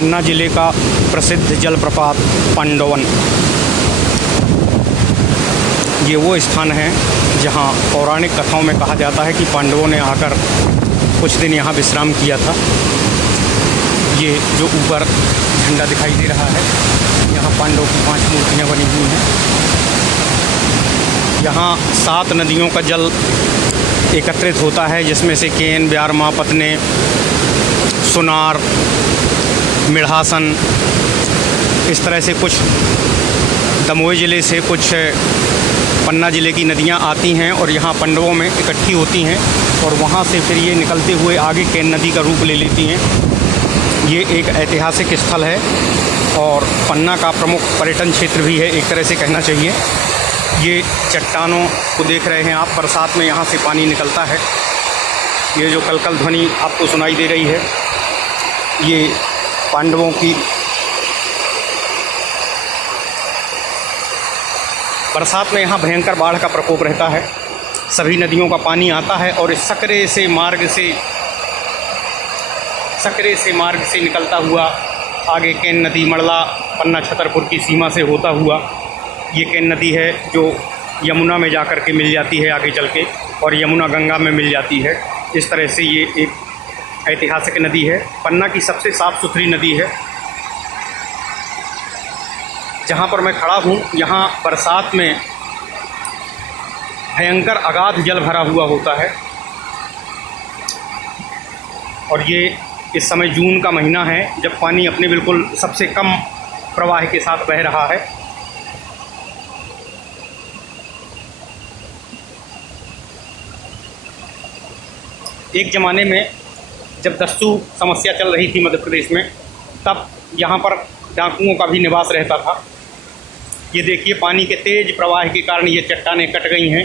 पन्ना जिले का प्रसिद्ध जलप्रपात पांडवन। ये वो स्थान है जहाँ पौराणिक कथाओं में कहा जाता है कि पांडवों ने आकर कुछ दिन यहाँ विश्राम किया था। ये जो ऊपर झंडा दिखाई दे रहा है, यहाँ पांडवों की 5 मूर्तियाँ बनी हुई हैं। यहाँ 7 नदियों का जल एकत्रित होता है, जिसमें से केन, ब्यारमा, पतने, सुनार, मिढ़ासन, इस तरह से कुछ दमोह ज़िले से कुछ पन्ना ज़िले की नदियाँ आती हैं और यहाँ पांडवों में इकट्ठी होती हैं और वहाँ से फिर ये निकलते हुए आगे केन नदी का रूप ले लेती हैं। ये एक ऐतिहासिक स्थल है और पन्ना का प्रमुख पर्यटन क्षेत्र भी है, एक तरह से कहना चाहिए। ये चट्टानों को देख रहे हैं आप, बरसात में यहाँ से पानी निकलता है। ये जो कलकल ध्वनि आपको सुनाई दे रही है, ये पांडवों की बरसात में यहाँ भयंकर बाढ़ का प्रकोप रहता है। सभी नदियों का पानी आता है और इस सकरे से मार्ग से निकलता हुआ आगे केन नदी मड़ला पन्ना छतरपुर की सीमा से होता हुआ ये केन नदी है जो यमुना में जा कर के मिल जाती है आगे चल के, और यमुना गंगा में मिल जाती है। इस तरह से ये एक ऐतिहासिक नदी है। पन्ना की सबसे साफ़ सुथरी नदी है। जहाँ पर मैं खड़ा हूँ, यहाँ बरसात में भयंकर अगाध जल भरा हुआ होता है और ये इस समय जून का महीना है, जब पानी अपने बिल्कुल सबसे कम प्रवाह के साथ बह रहा है। एक ज़माने में जब दस्यु समस्या चल रही थी मध्य प्रदेश में, तब यहाँ पर डाकुओं का भी निवास रहता था। ये देखिए, पानी के तेज़ प्रवाह के कारण ये चट्टानें कट गई हैं।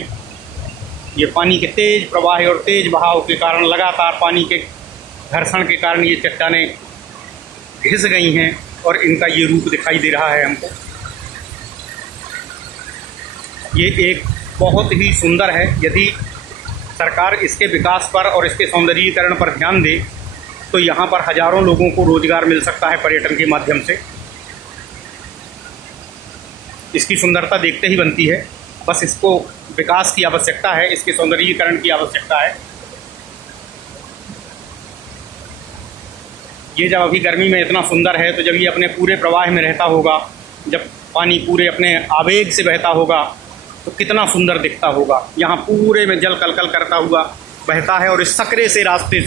ये पानी के तेज़ प्रवाह और तेज़ बहाव के कारण, लगातार पानी के घर्षण के कारण ये चट्टानें घिस गई हैं और इनका ये रूप दिखाई दे रहा है हमको। ये एक बहुत ही सुंदर है। यदि सरकार इसके विकास पर और इसके सौंदर्यीकरण पर ध्यान दे तो यहाँ पर हज़ारों लोगों को रोज़गार मिल सकता है पर्यटन के माध्यम से। इसकी सुंदरता देखते ही बनती है, बस इसको विकास की आवश्यकता है, इसके सौंदर्यीकरण की आवश्यकता है। ये जब अभी गर्मी में इतना सुंदर है, तो जब ये अपने पूरे प्रवाह में रहता होगा, जब पानी पूरे अपने आवेग से बहता होगा, तो कितना सुंदर दिखता होगा। यहाँ पूरे में जल कलकल करता हुआ बहता है और इस सकरे से रास्ते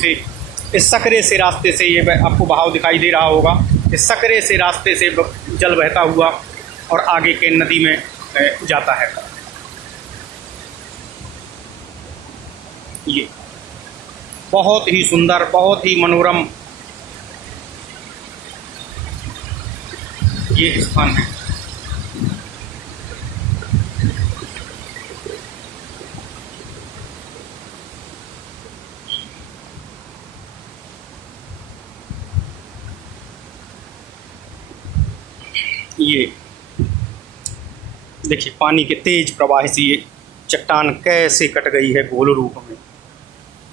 से ये आपको बहाव दिखाई दे रहा होगा। इस सकरे से रास्ते से जल बहता हुआ और आगे के नदी में जाता है। ये बहुत ही सुंदर, बहुत ही मनोरम ये स्थान है। ये देखिए, पानी के तेज प्रवाह से ये चट्टान कैसे कट गई है गोल रूप में।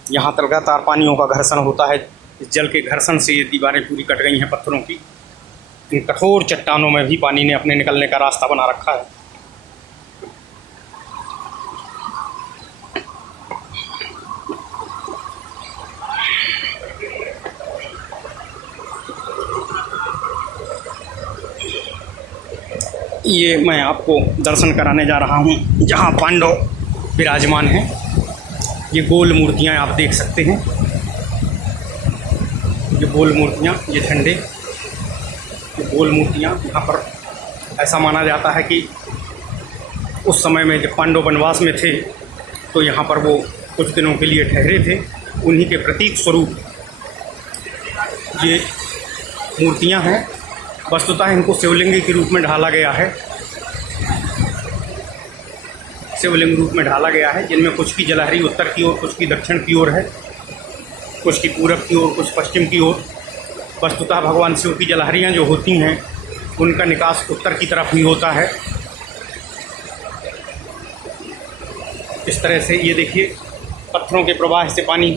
यहाँ लगातार पानियों का घर्षण होता है। इस जल के घर्षण से ये दीवारें पूरी कट गई हैं पत्थरों की। इन कठोर चट्टानों में भी पानी ने अपने निकलने का रास्ता बना रखा है। ये मैं आपको दर्शन कराने जा रहा हूँ जहाँ पांडव विराजमान हैं। ये गोल मूर्तियाँ आप देख सकते हैं। ये गोल मूर्तियाँ, ये झंडे, ये गोल मूर्तियाँ। यहाँ पर ऐसा माना जाता है कि उस समय में जब पांडव वनवास में थे तो यहाँ पर वो कुछ दिनों के लिए ठहरे थे। उन्हीं के प्रतीक स्वरूप ये मूर्तियाँ हैं। वस्तुतः इनको शिवलिंग के रूप में ढाला गया है। शिवलिंग रूप में ढाला गया है, जिनमें कुछ की जलहरी उत्तर की ओर, कुछ की दक्षिण की ओर है, कुछ की पूरब की ओर, कुछ पश्चिम की ओर। वस्तुतः भगवान शिव की जलहरियाँ जो होती हैं उनका निकास उत्तर की तरफ ही होता है। इस तरह से ये देखिए, पत्थरों के प्रवाह से पानी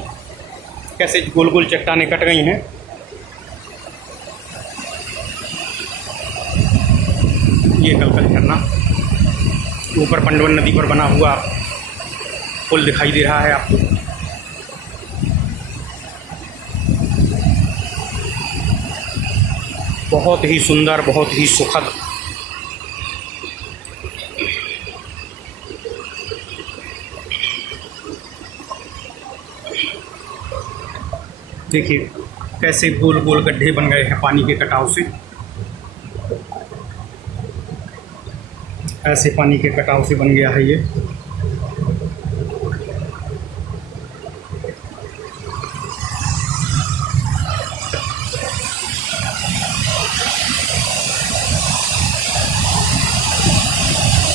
कैसे गोल गोल चट्टानें कट गई हैं। ये कलकल झरना ऊपर पंडवन नदी पर बना हुआ पुल दिखाई दे रहा है आपको। बहुत ही सुंदर, बहुत ही सुखद। देखिए कैसे गोल गोल गड्ढे बन गए हैं पानी के कटाव से। ऐसे पानी के कटाव से बन गया है ये।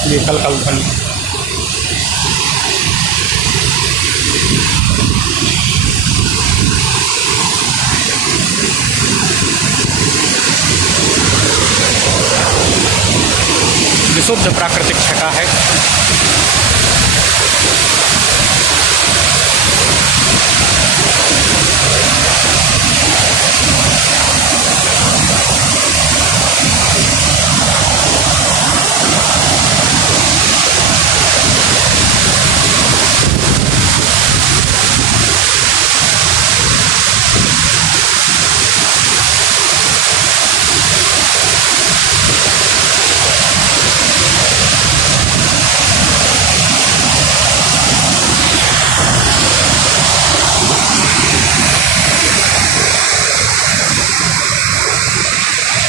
ये कलकल ध्वनि। विशुद्ध प्राकृतिक छटा है।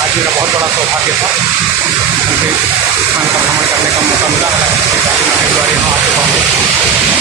आज मेरा बहुत बड़ा सौभाग्य था, मुझे स्थान का भ्रमण करने का मौका मिला। यहाँ आ चुका हूँ।